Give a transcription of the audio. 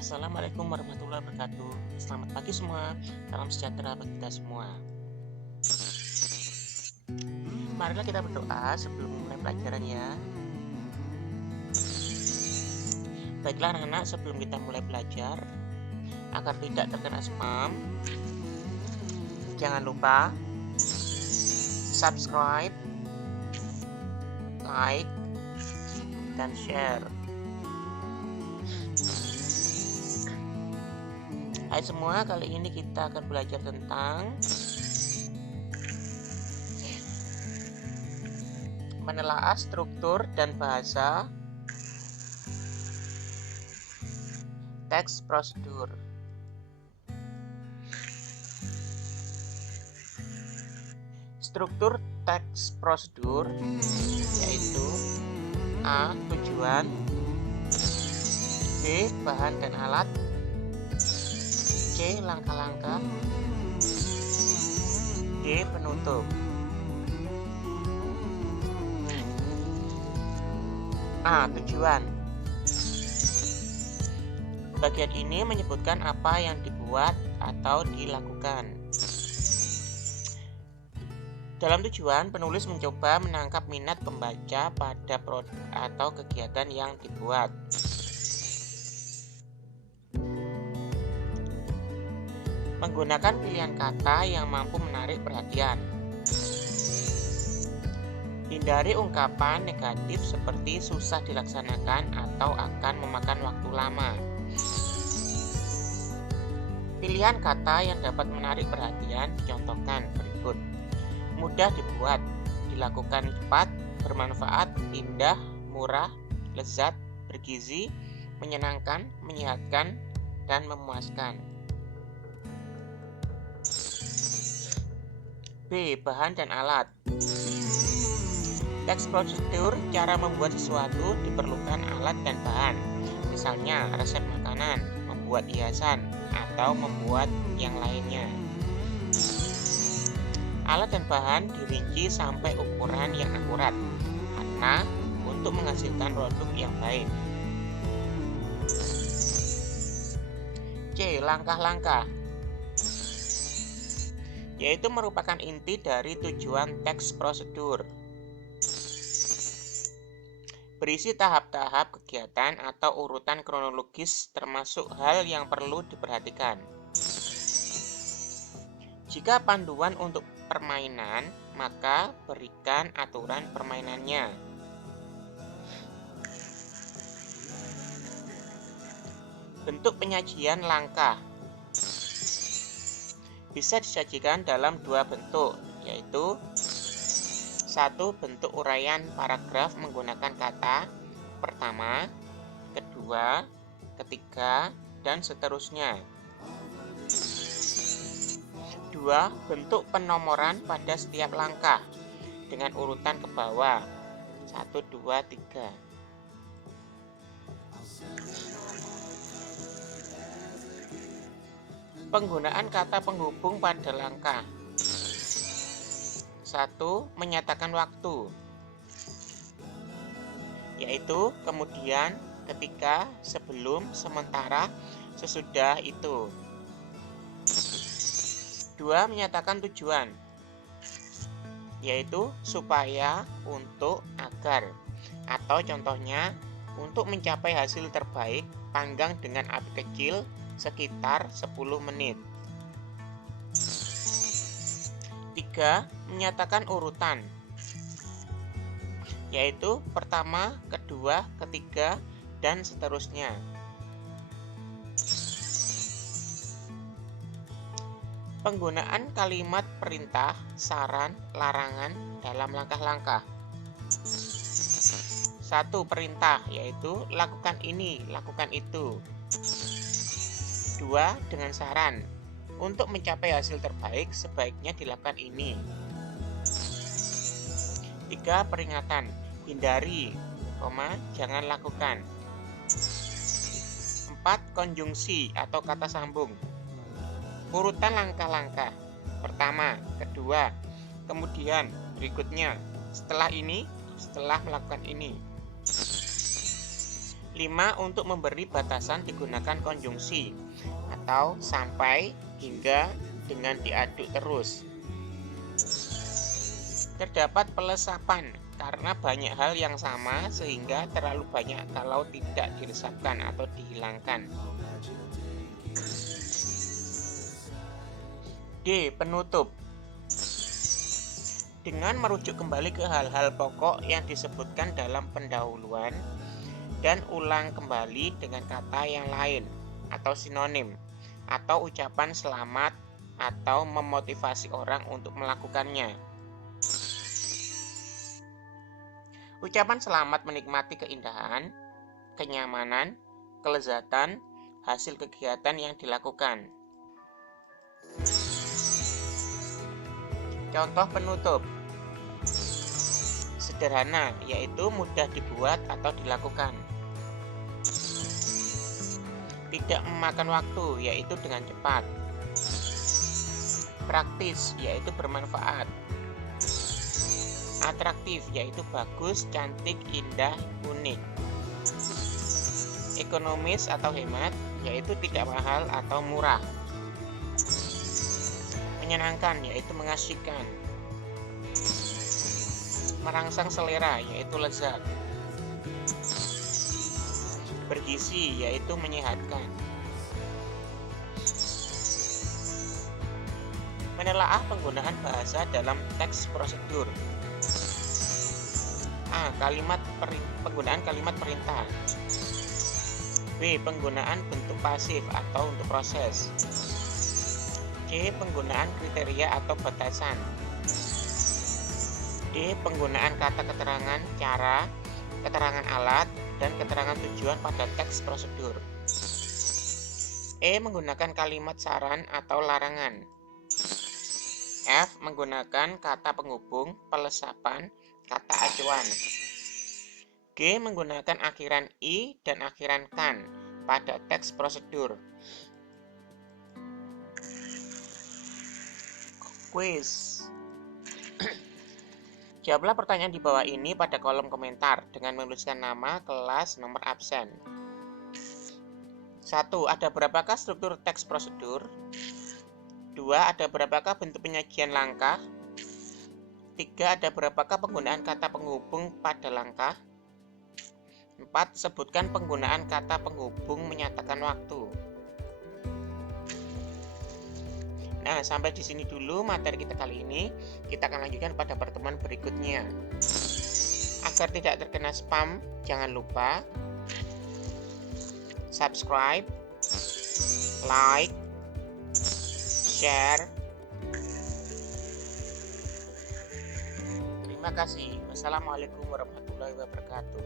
Assalamualaikum warahmatullahi wabarakatuh. Selamat pagi semua, salam sejahtera bagi kita semua. Marilah kita berdoa sebelum mulai pelajaran ya. Baiklah anak-anak, sebelum kita mulai belajar, agar tidak terkena spam, jangan lupa subscribe, like, dan share. Hai semua, kali ini kita akan belajar tentang menelaah struktur dan bahasa teks prosedur. Struktur teks prosedur yaitu A. Tujuan, B. Bahan dan alat, C. Langkah-langkah, D. Penutup. A. Tujuan. Bagian ini menyebutkan apa yang dibuat atau dilakukan. Dalam tujuan, penulis mencoba menangkap minat pembaca pada produk atau kegiatan yang dibuat. Menggunakan pilihan kata yang mampu menarik perhatian. Hindari ungkapan negatif seperti susah dilaksanakan atau akan memakan waktu lama. Pilihan kata yang dapat menarik perhatian dicontohkan berikut. Mudah dibuat, dilakukan cepat, bermanfaat, indah, murah, lezat, bergizi, menyenangkan, menyehatkan, dan memuaskan. B. Bahan dan alat. Teks prosedur, cara membuat sesuatu diperlukan alat dan bahan. Misalnya resep makanan, membuat hiasan, atau membuat yang lainnya. Alat dan bahan dirinci sampai ukuran yang akurat karena untuk menghasilkan produk yang baik. C. Langkah-langkah, yaitu merupakan inti dari tujuan teks prosedur. Berisi tahap-tahap kegiatan atau urutan kronologis termasuk hal yang perlu diperhatikan. Jika panduan untuk permainan, maka berikan aturan permainannya. Bentuk penyajian langkah bisa disajikan dalam dua bentuk, yaitu satu, bentuk uraian paragraf menggunakan kata pertama, kedua, ketiga, dan seterusnya. Dua, bentuk penomoran pada setiap langkah dengan urutan ke bawah 1, 2, 3. Penggunaan kata penghubung pada langkah. 1. Menyatakan waktu, yaitu kemudian, ketika, sebelum, sementara, sesudah itu. 2. Menyatakan tujuan, yaitu supaya, untuk, agar, atau contohnya untuk mencapai hasil terbaik panggang dengan api kecil sekitar 10 menit. 3. Menyatakan urutan, yaitu pertama, kedua, ketiga, dan seterusnya. Penggunaan kalimat perintah, saran, larangan dalam langkah-langkah. 1. Perintah, yaitu lakukan ini, lakukan itu. 2. Dengan saran, untuk mencapai hasil terbaik sebaiknya dilakukan ini. 3. Peringatan, hindari, jangan lakukan. 4. Konjungsi atau kata sambung, urutan langkah-langkah, pertama, kedua, kemudian, berikutnya, setelah ini, setelah melakukan ini. 5. Untuk memberi batasan digunakan konjungsi atau sampai, hingga, dengan diaduk terus. Terdapat pelesapan karena banyak hal yang sama sehingga terlalu banyak kalau tidak diresapkan atau dihilangkan. D. Penutup. Dengan merujuk kembali ke hal-hal pokok yang disebutkan dalam pendahuluan dan ulang kembali dengan kata yang lain atau sinonim, atau ucapan selamat atau memotivasi orang untuk melakukannya. Ucapan selamat menikmati keindahan, kenyamanan, kelezatan, hasil kegiatan yang dilakukan. Contoh penutup. Sederhana, yaitu mudah dibuat atau dilakukan. Tidak memakan waktu, yaitu dengan cepat. Praktis, yaitu bermanfaat. Atraktif, yaitu bagus, cantik, indah, unik. Ekonomis atau hemat, yaitu tidak mahal atau murah. Menyenangkan, yaitu mengasyikan. Merangsang selera, yaitu lezat. Bergizi, yaitu menyehatkan. Menelaah penggunaan bahasa dalam teks prosedur. A. Penggunaan kalimat perintah. B. Penggunaan bentuk pasif atau untuk proses. C. Penggunaan kriteria atau batasan. D. Penggunaan kata keterangan cara, keterangan alat, dan keterangan tujuan pada teks prosedur. E. Menggunakan kalimat saran atau larangan. F. Menggunakan kata penghubung, pelesapan, kata acuan. G. Menggunakan akhiran i dan akhiran kan pada teks prosedur. Quiz. Jawablah pertanyaan di bawah ini pada kolom komentar dengan menuliskan nama, kelas, nomor absen. 1. Ada berapakah struktur teks prosedur? 2. Ada berapakah bentuk penyajian langkah? 3. Ada berapakah penggunaan kata penghubung pada langkah? 4. Sebutkan penggunaan kata penghubung menyatakan waktu. Nah, sampai di sini dulu materi kita kali ini. Kita akan lanjutkan pada pertemuan berikutnya. Agar tidak terkena spam, jangan lupa subscribe, like, share. Terima kasih. Wassalamualaikum warahmatullahi wabarakatuh.